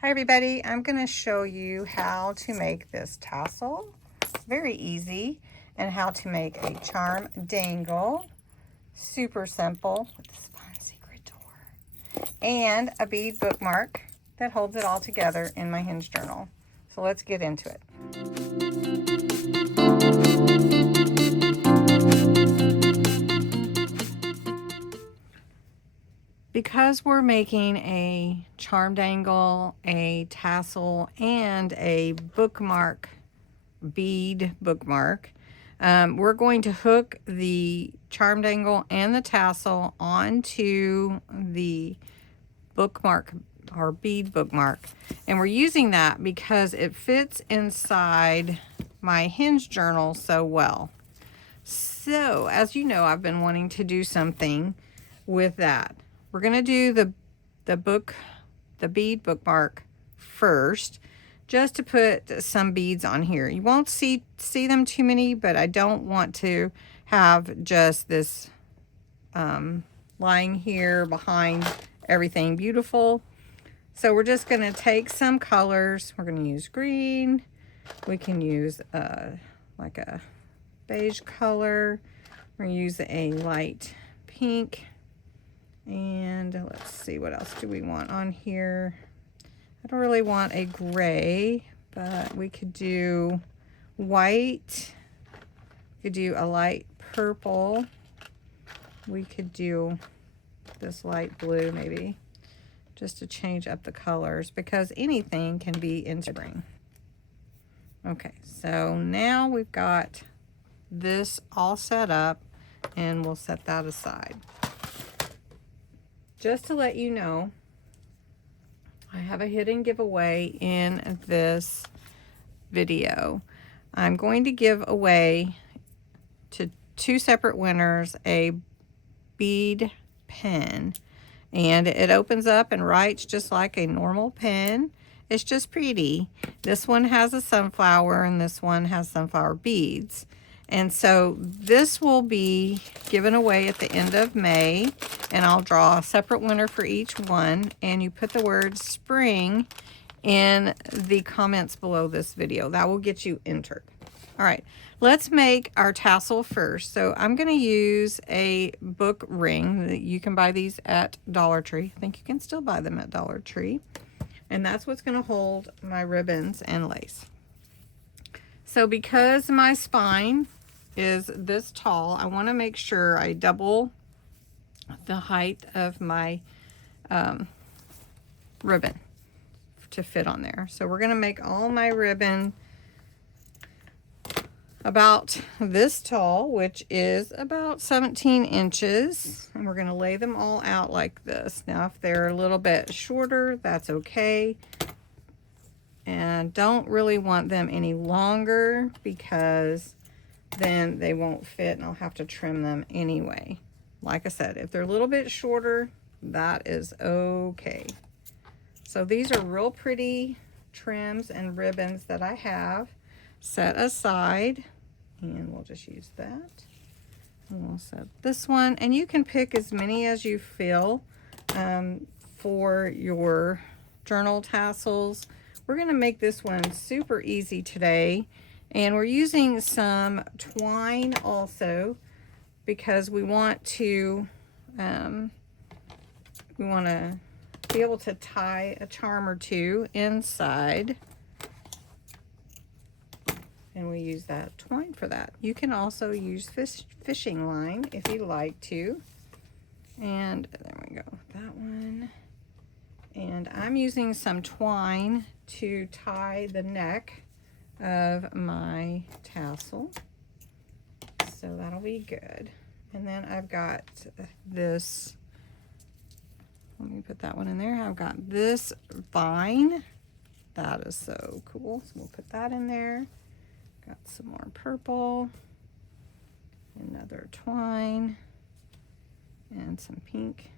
Hi everybody, I'm going to show you how to make this tassel. Very easy. And how to make a charm dangle. Super simple with this fun secret door. And a bead bookmark that holds it all together in my hinge journal. So let's get into it. Because we're making a charm dangle, a tassel, and a bookmark, bead bookmark, we're going to hook the charm dangle and the tassel onto the bookmark or bead bookmark. And we're using that because it fits inside my hinge journal so well. So, as you know, I've been wanting to do something with that. We're going to do the bead bookmark first, just to put some beads on here. You won't see them too many, but I don't want to have just this lying here behind everything beautiful. So we're just going to take some colors. We're going to use green. We can use like a beige color. We're going to use a light pink. And let's see, what else do we want on here? I don't really want a gray, but we could do white. We could do a light purple. We could do this light blue maybe, just to change up the colors, because anything can be in spring. Okay, so now we've got this all set up, and we'll set that aside. Just to let you know, I have a hidden giveaway in this video. I'm going to give away to 2 separate winners a bead pen, and it opens up and writes just like a normal pen. It's just pretty. This one has a sunflower and this one has sunflower beads. And so this will be given away at the end of May, and I'll draw a separate winner for each one, and you put the word spring in the comments below this video. That will get you entered. All right, let's make our tassel first. So I'm going to use a book ring. You can buy these at Dollar Tree. I think you can still buy them at Dollar Tree. And that's what's going to hold my ribbons and lace. So because my spine is this tall, I want to make sure I double the height of my ribbon to fit on there. So we're going to make all my ribbon about this tall, which is about 17 inches. And we're going to lay them all out like this. Now, if they're a little bit shorter, that's okay. And don't really want them any longer, because then they won't fit and I'll have to trim them anyway. Like I said, if they're a little bit shorter, that is okay. So these are real pretty trims and ribbons that I have set aside, and we'll just use that. And we'll set this one, and you can pick as many as you feel for your journal tassels. We're going to make this one super easy today, and we're using some twine also, because we want to be able to tie a charm or two inside, and we use that twine for that. You can also use fishing line if you like to. And there we go, that one. And I'm using some twine to tie the neck of my tassel, so that'll be good. And then I've got this, let me put that one in there. I've got this vine. That is so cool. So we'll put that in there. Got some more purple, another twine, and some pink,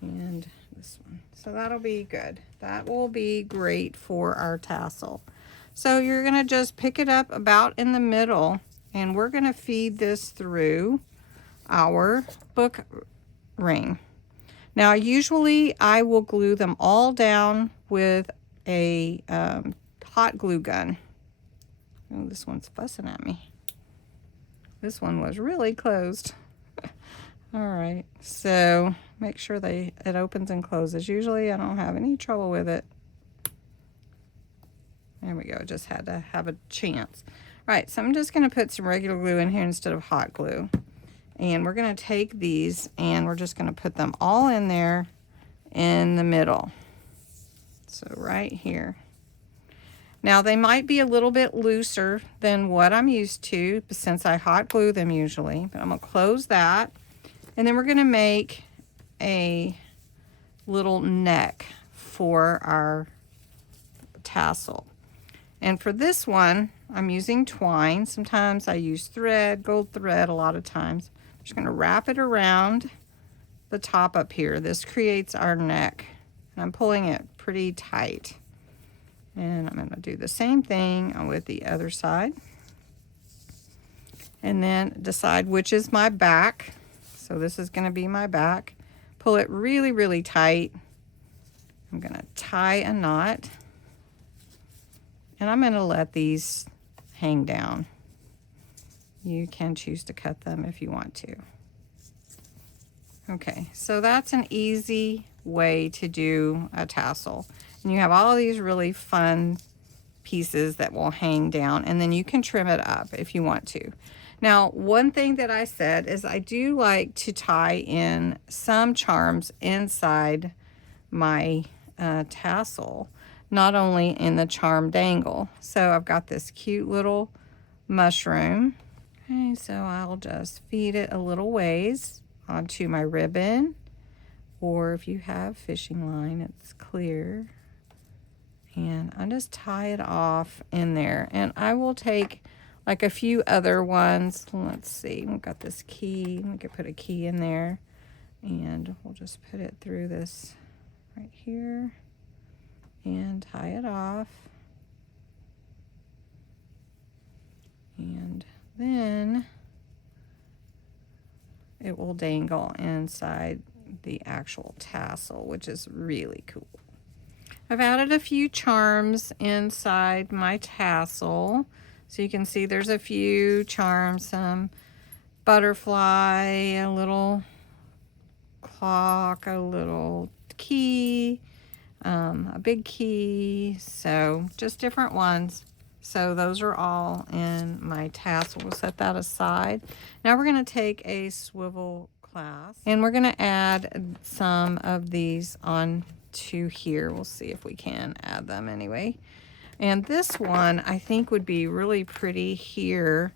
and this one. So that'll be good. That will be great for our tassel. So you're going to just pick it up about in the middle, and we're going to feed this through our book ring. Now, usually I will glue them all down with a hot glue gun. Oh, this one's fussing at me. This one was really closed. All right, so make sure it opens and closes. Usually I don't have any trouble with it. There we go, just had to have a chance. All right, so I'm just gonna put some regular glue in here instead of hot glue. And we're gonna take these and we're just gonna put them all in there in the middle. So right here. Now they might be a little bit looser than what I'm used to since I hot glue them usually, but I'm gonna close that. And then we're gonna make a little neck for our tassel. And for this one, I'm using twine. Sometimes I use thread, gold thread a lot of times. I'm just gonna wrap it around the top up here. This creates our neck. And I'm pulling it pretty tight. And I'm gonna do the same thing with the other side. And then decide which is my back. So this is gonna be my back. Pull it really, really tight. I'm gonna tie a knot. And I'm gonna let these hang down. You can choose to cut them if you want to. Okay, so that's an easy way to do a tassel. And you have all these really fun pieces that will hang down, and then you can trim it up if you want to. Now, one thing that I said is I do like to tie in some charms inside my tassel, not only in the charm dangle. So I've got this cute little mushroom. Okay, so I'll just feed it a little ways onto my ribbon, or if you have fishing line, it's clear. And I just tie it off in there, and I will take like a few other ones. Let's see, we've got this key. We could put a key in there, and we'll just put it through this right here and tie it off. And then it will dangle inside the actual tassel, which is really cool. I've added a few charms inside my tassel. So you can see there's a few charms, some butterfly, a little clock, a little key, a big key, so just different ones. So those are all in my tassel. We'll set that aside. Now we're going to take a swivel clasp and we're going to add some of these on to here. We'll see if we can add them anyway. And this one I think would be really pretty here,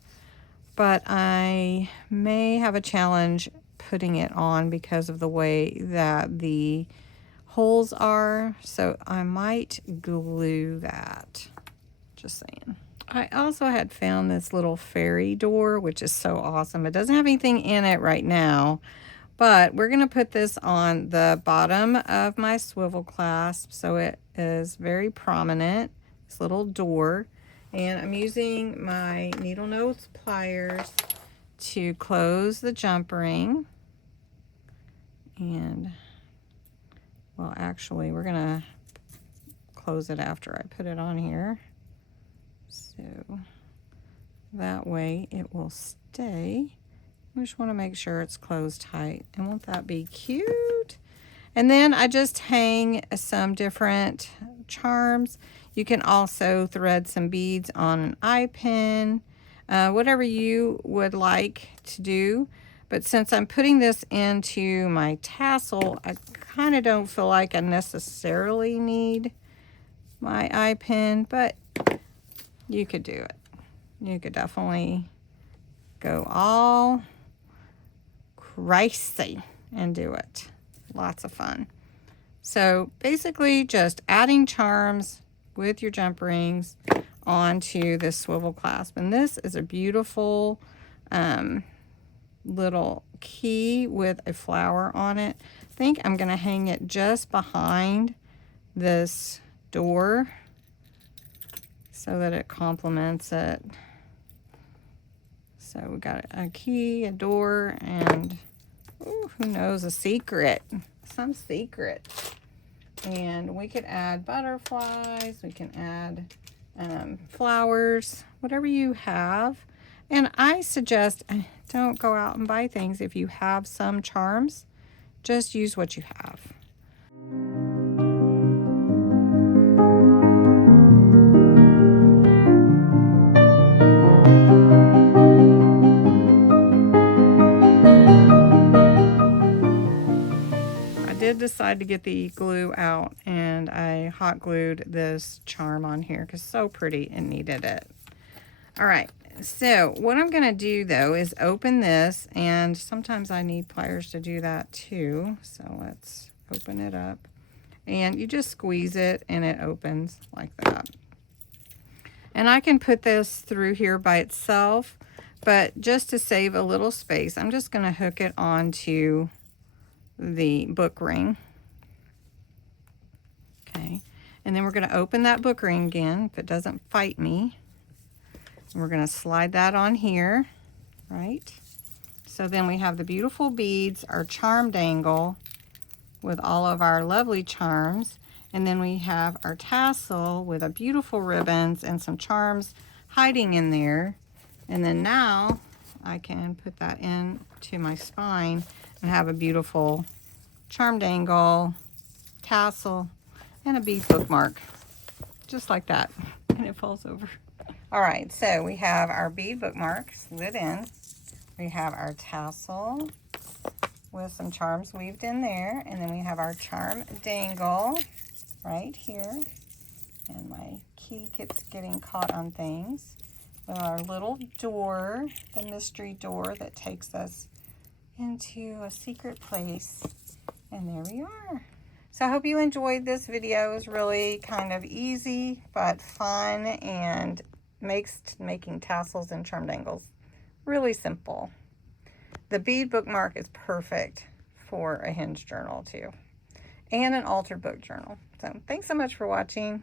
but I may have a challenge putting it on because of the way that the holes are. So I might glue that. Just saying. I also had found this little fairy door, which is so awesome. It doesn't have anything in it right now, but we're going to put this on the bottom of my swivel clasp so it is very prominent, this little door. And I'm using my needle nose pliers to close the jump ring. And, well, actually, we're going to close it after I put it on here. So that way it will stay. I just want to make sure it's closed tight. And won't that be cute? And then I just hang some different charms. You can also thread some beads on an eye pin, whatever you would like to do. But since I'm putting this into my tassel, I kind of don't feel like I necessarily need my eye pin, but you could do it. You could definitely go all crazy and do it. Lots of fun. So basically just adding charms with your jump rings onto this swivel clasp. And this is a beautiful little key with a flower on it. I think I'm going to hang it just behind this door so that it complements it. So we got a key, a door, and ooh, who knows, a secret. Some secret. And we could add butterflies, we can add flowers, whatever you have. And I suggest don't go out and buy things if you have some charms. Just use what you have. Did decide to get the glue out, and I hot glued this charm on here because it's so pretty and needed it. All right, so what I'm gonna do though is open this, and sometimes I need pliers to do that too. So let's open it up, and you just squeeze it and it opens like that. And I can put this through here by itself, but just to save a little space, I'm just gonna hook it onto the book ring. Okay, and then we're going to open that book ring again if it doesn't fight me. And we're going to slide that on here, right? So then we have the beautiful beads, our charm dangle with all of our lovely charms, and then we have our tassel with a beautiful ribbons and some charms hiding in there. And then now I can put that into my spine and have a beautiful charm dangle, tassel, and a bead bookmark, just like that. And it falls over. All right, so we have our bead bookmark slid in. We have our tassel with some charms weaved in there, and then we have our charm dangle right here. And my key keeps getting caught on things. With our little door, the mystery door that takes us into a secret place. And there we are. So I hope you enjoyed this video. It was really kind of easy but fun, and makes making tassels and charm dangles really simple. The bead bookmark is perfect for a hinge journal too, and an altar book journal. So thanks so much for watching.